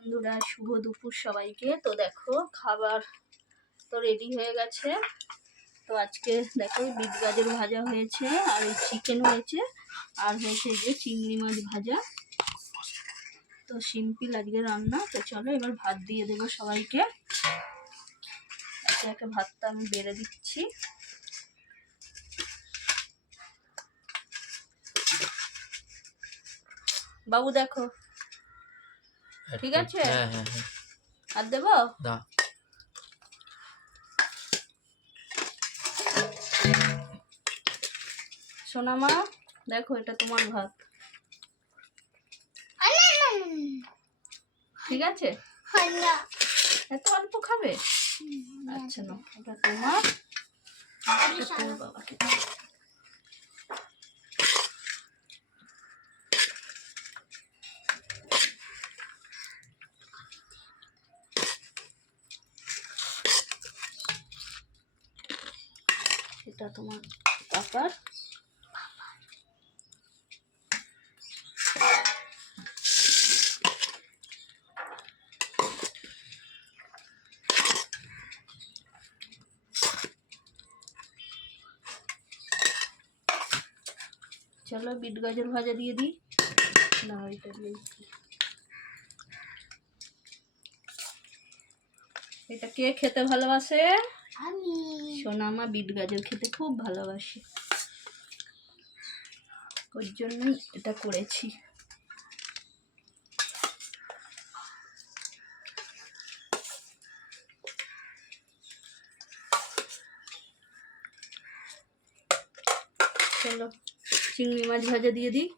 বন্ধুরা শুভ দুপুর সবাইকে। তো দেখো খাবার তো রেডি হয়ে গেছে। তো আজকে দেখো বিট গাজর ভাজা হয়েছে, আর এই চিকেন হয়েছে, আর হয়েছে যে চিংড়ি মাছ ভাজা। তো সিম্পল আজকে রান্না। তো চলো এবার ভাত দিয়ে দেবো সবাইকে। একে একে ভাতটা আমি বেড়ে দিচ্ছি। বাবু দেখো, ঠিক আছে? আর দেবো? সোনা মা দেখো, এটা তোমার ভাত, ঠিক আছে? এত অল্প খাবে? আচ্ছা না, এটা তোমার, বাবাকে। এটা তোমার পাপার। চলো বিট গাজর ভাজা দিয়ে দিই না, এটা দিয়ে। এটা কে খেতে ভালোবাসে? আমি। সোনামা বিট গাজর খেতে খুব ভালোবাসে, ওর জন্যই এটা করেছি। চলো চিংড়ি মাছ ভাজা দিয়ে দিই।